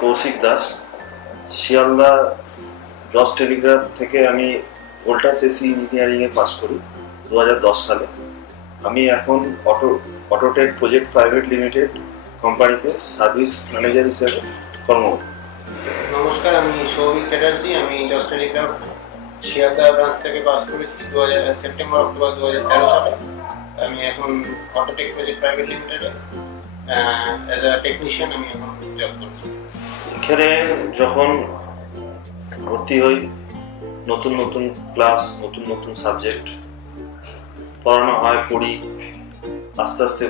কৌশিক দাস, শিয়ালদা জজ টেলিগ্রাফ থেকে আমি ভোল্টাস এসি ইঞ্জিনিয়ারিংয়ে পাস করি 2010 সালে। আমি এখন অটোটেক প্রজেক্ট প্রাইভেট লিমিটেড কোম্পানিতে সার্ভিস ম্যানেজার হিসেবে কর্মরত। নমস্কার, আমি সৌভিক চ্যাটার্জি। আমি জজ টেলিগ্রাফ শিয়ালদা ব্রাঞ্চ থেকে পাস করেছি সেপ্টেম্বর-অক্টোবর 2013 সালে। আমি এখন অটোটেক প্রজেক্ট প্রাইভেট লিমিটেডে অ্যাজ আ টেকনিশিয়ান আমি এখন জব করছি। এখানে যখন ভর্তি হই, নতুন নতুন ক্লাস, নতুন নতুন সাবজেক্ট পড়ানো হয়, পড়ি, আস্তে আস্তে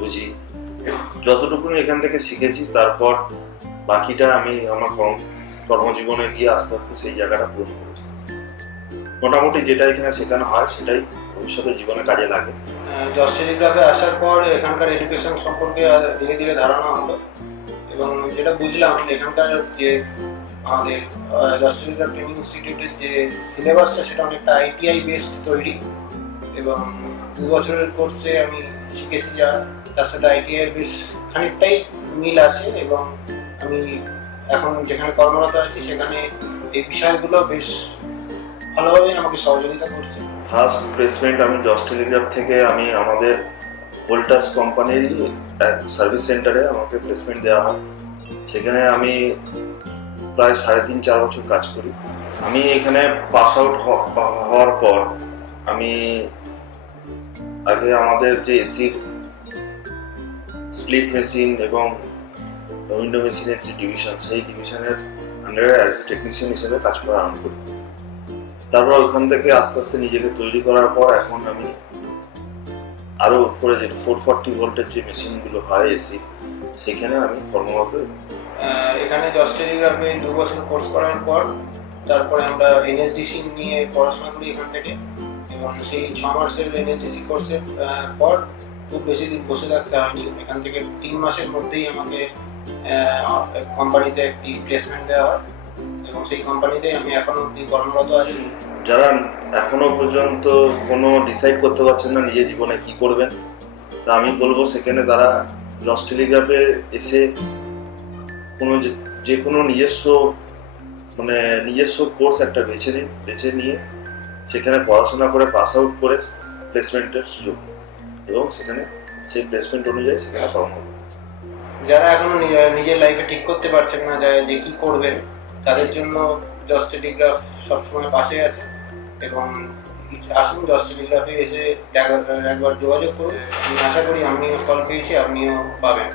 বুঝি। যতটুকু এখান থেকে শিখেছি, তারপর বাকিটা আমি আমার কর্মজীবনে গিয়ে আস্তে আস্তে সেই জায়গাটা পূরণ করেছি। মোটামুটি যেটা এখানে শেখানো হয় সেটাই ভবিষ্যতে জীবনে কাজে লাগে। জজ টেলিগ্রাফে আসার পর এখানকার এডুকেশন সম্পর্কে ধীরে ধীরে ধারণা হলো, এবং যেটা বুঝলাম এখানকার যে আমাদের জজ টেলিগ্রাফ ট্রেনিং ইনস্টিটিউটের যে সিলেবাসটা সেটা অনেকটা আইটিআই বেসড তৈরি, এবং 2 বছরের কোর্সে আমি শিখেছি যা তার সাথে আইটিআই বেশ খানিকটাই মিল আছে, এবং আমি এখন যেখানে কর্মরত আছি সেখানে এই বিষয়গুলো বেশ ভালোভাবে আমাকে সহযোগিতা করছে। ফার্স্ট প্লেসমেন্ট আমি জজ টেলিগ্রাফ থেকে আমি আমাদের ভোল্টাস কোম্পানিরই এক সার্ভিস সেন্টারে আমাকে প্লেসমেন্ট দেওয়া হয়। সেখানে আমি প্রায় 3.5-4 বছর কাজ করি। আমি এখানে পাস আউট হওয়ার পর আমি আগে আমাদের যে এসির স্প্লিট মেশিন এবং উইন্ডো মেশিনের যে ডিভিশন, সেই ডিভিশনের আন্ডারে অ্যাজ টেকনিশিয়ান হিসেবে কাজ করা আরম্ভ করি। তারপর ওখান থেকে আস্তে আস্তে নিজেকে তৈরি করার পর এখন আমি আরও উপরে যে 440 ভোল্টের যে মেশিনগুলো হয় এসি, সেখানে আমি কর্মরত। এখানে জজ টেলিগ্রাফে 2 বছর কোর্স করার পর তারপরে আমরা এনএসডিসি নিয়ে পড়াশোনা করি এখান থেকে, এবং সেই 6 মাসের এনএসডিসি কোর্সের পর খুব বেশি দিন বসে থাকতে হয়নি। এখান থেকে 3 মাসের মধ্যেই আমাকে কোম্পানিতে একটি প্লেসমেন্ট দেওয়া হয়, এবং সেই কোম্পানিতে আমি এখনো কর্মরত আছি। যারা এখনো পর্যন্ত কোনো ডিসাইড করতে পারছেন না নিজের জীবনে কি করবেন, তা আমি বলবো সেখানে তারা জজ টেলিগ্রাফে এসে যে কোনো নিজস্ব কোর্স একটা বেছে নিয়ে সেখানে পড়াশোনা করে পাস আউট করে প্লেসমেন্টের সুযোগ, এবং সেখানে সেই প্লেসমেন্ট অনুযায়ী সেখানে কর্ম হবে। যারা এখনো নিজের লাইফে ঠিক করতে পারছেন না যে কি করবেন, তাদের জন্য জজ টেলিগ্রাফ সবসময় পাশে আছে, এবং আসুন জজ টেলিগ্রাফে এসে একবার যোগাযোগ করুন। আমি আশা করি আমিও ফল পেয়েছি, আপনিও পাবেন।